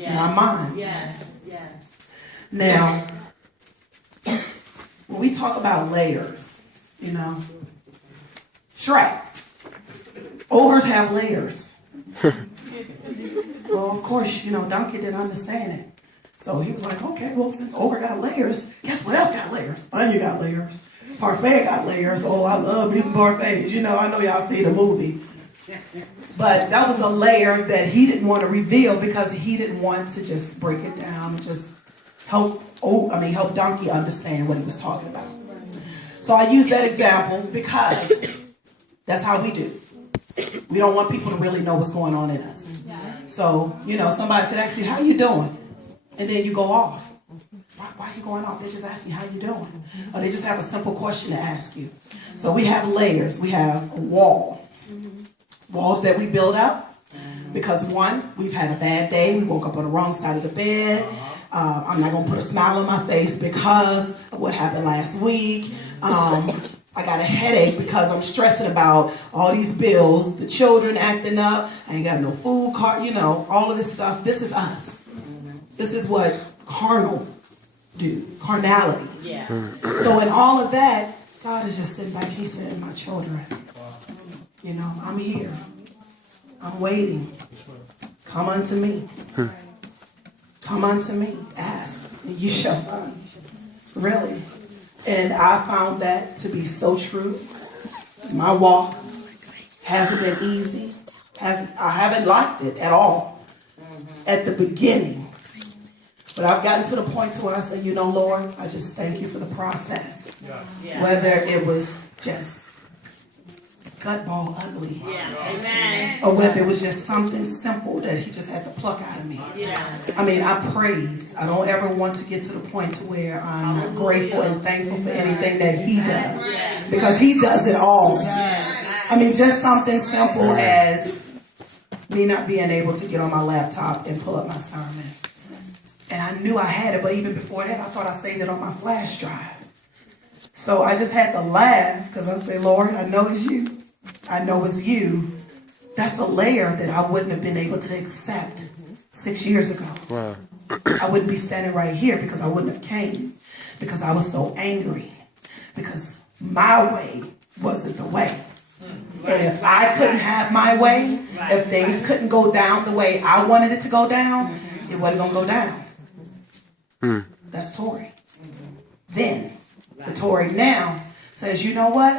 in our minds. Yes. Yes. Now, when we talk about layers, Shrek, ogres have layers. Well, of course, Donkey didn't understand it. So he was like, okay, well, since ogre got layers, guess what else got layers? Onion got layers. Parfait got layers. Oh, I love me some parfaits. I know y'all see the movie. But that was a layer that he didn't want to reveal because he didn't want to just break it down and just help Donkey understand what he was talking about. So I use that example because that's how we do. We don't want people to really know what's going on in us. So, somebody could ask you, how you doing? And then you go off. Why are you going off? They just ask you, how you doing? Or they just have a simple question to ask you. So we have layers. We have a wall. Walls that we build up. Because one, we've had a bad day. We woke up on the wrong side of the bed. I'm not going to put a smile on my face because of what happened last week. I got a headache because I'm stressing about all these bills, the children acting up, I ain't got no food card, all of this stuff. This is us. This is what carnal do, carnality. Yeah. So in all of that, God is just sitting back, he's saying, my children, I'm here. I'm waiting. Come unto me. Come unto me. Ask, and you shall find. Really. And I found that to be so true. My walk hasn't been easy. I haven't liked it at all at the beginning. But I've gotten to the point to where I say, Lord, I just thank you for the process. Yeah. Whether it was just gutball ugly. Yeah. Or whether it was just something simple that he just had to pluck out of me. Yeah. I praise. I don't ever want to get to the point to where I'm not grateful and thankful for anything that he does. Because he does it all. Just something simple as me not being able to get on my laptop and pull up my sermon. And I knew I had it, but even before that, I thought I saved it on my flash drive. So I just had to laugh because I said, Lord, I know it's you. I know it's you. That's a layer that I wouldn't have been able to accept 6 years ago. Wow. I wouldn't be standing right here because I wouldn't have came because I was so angry because my way wasn't the way. And if I couldn't have my way, if things couldn't go down the way I wanted it to go down, it wasn't going to go down. That's Tori. Then the Tori now says, you know what?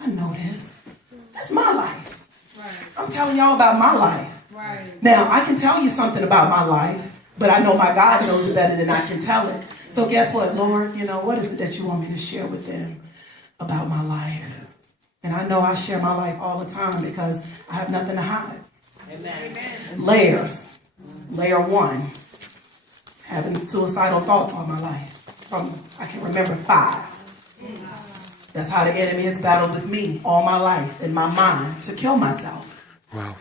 I know this. That's my life. I'm telling y'all about my life. Now, I can tell you something about my life, but I know my God knows it better than I can tell it. So guess what, Lord? What is it that you want me to share with them about my life? And I know I share my life all the time because I have nothing to hide. Amen. Layers. Layer one. Having suicidal thoughts all my life. I can remember 5. That's how the enemy has battled with me all my life in my mind to kill myself. Wow.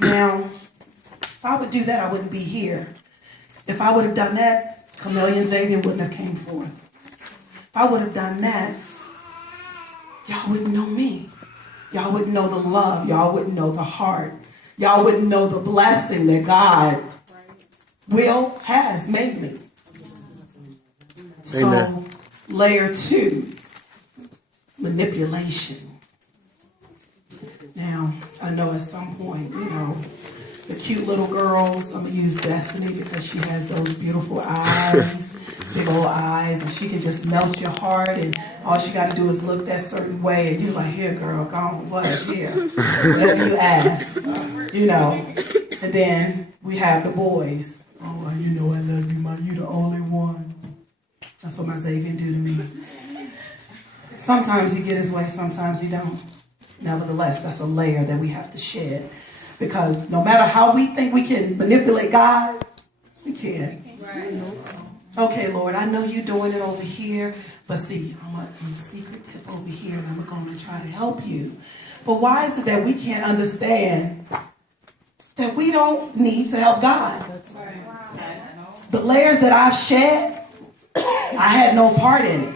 Now, if I would do that, I wouldn't be here. If I would have done that, Chameleon Xavier wouldn't have came forth. If I would have done that, y'all wouldn't know me. Y'all wouldn't know the love. Y'all wouldn't know the heart. Y'all wouldn't know the blessing that God has made me. Amen. So, layer 2, manipulation. Now, I know at some point, the cute little girls, I'm going to use Destiny because she has those beautiful eyes, big old eyes, and she can just melt your heart, and all she got to do is look that certain way, and you're like, here, girl, go on, what, here, whatever you ask, And then we have the boys. Oh, I love you, you the only one. That's what my Xavier do to me. Sometimes he get his way, sometimes he don't. Nevertheless, that's a layer that we have to shed. Because no matter how we think we can manipulate God, we can't. Right. Okay, Lord, I know you're doing it over here, but see, I'm a secret tip over here, and I'm going to try to help you. But why is it that we can't understand that we don't need to help God? That's right. The layers that I've shed, I had no part in it,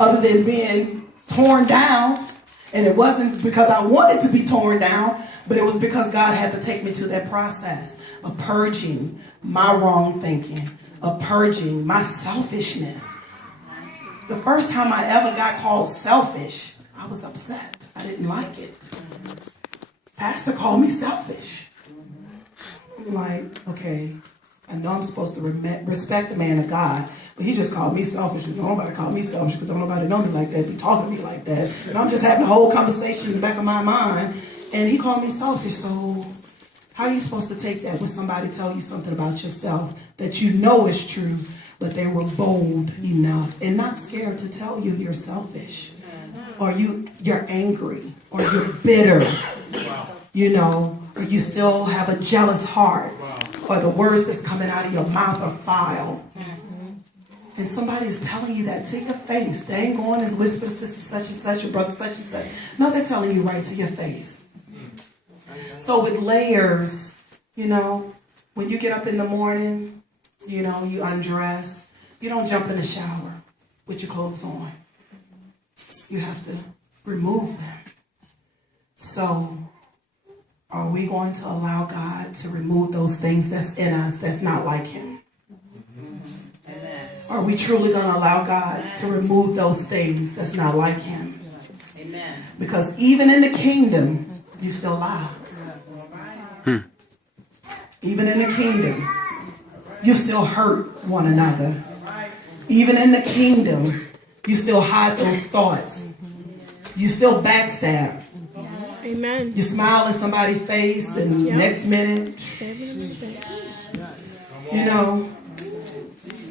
other than being torn down. And it wasn't because I wanted to be torn down, But it was because God had to take me to that process of purging my wrong thinking, of purging my selfishness. The first time I ever got called selfish, I was upset. I didn't like it. Pastor called me selfish. I'm like, okay, I know I'm supposed to respect the man of God, but he just called me selfish. Nobody called me selfish because don't nobody know me like that, be talking to me like that. And I'm just having a whole conversation in the back of my mind, and he called me selfish. So how are you supposed to take that when somebody tell you something about yourself that you know is true, but they were bold enough and not scared to tell you you're selfish, or you're angry, or you're bitter, you know, or you still have a jealous heart, or the words that's coming out of your mouth are foul. And somebody's telling you that to your face. They ain't going as whisper to sister such and such or brother such and such. No, they're telling you right to your face. So with layers, you know, when you get up in the morning, you know, you undress. You don't jump in the shower with your clothes on. You have to remove them. So are we going to allow God to remove those things that's in us that's not like him? Are we truly going to allow God to remove those things that's not like him? Amen. Because even in the kingdom, you still lie. Even in the kingdom, you still hurt one another. Even in the kingdom, you still hide those thoughts. You still backstab. Amen. You smile in somebody's face and next minute, you know.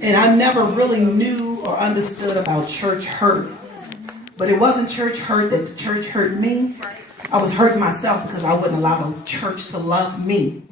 And I never really knew or understood about church hurt. But it wasn't church hurt that the church hurt me. I was hurting myself because I wouldn't allow the church to love me.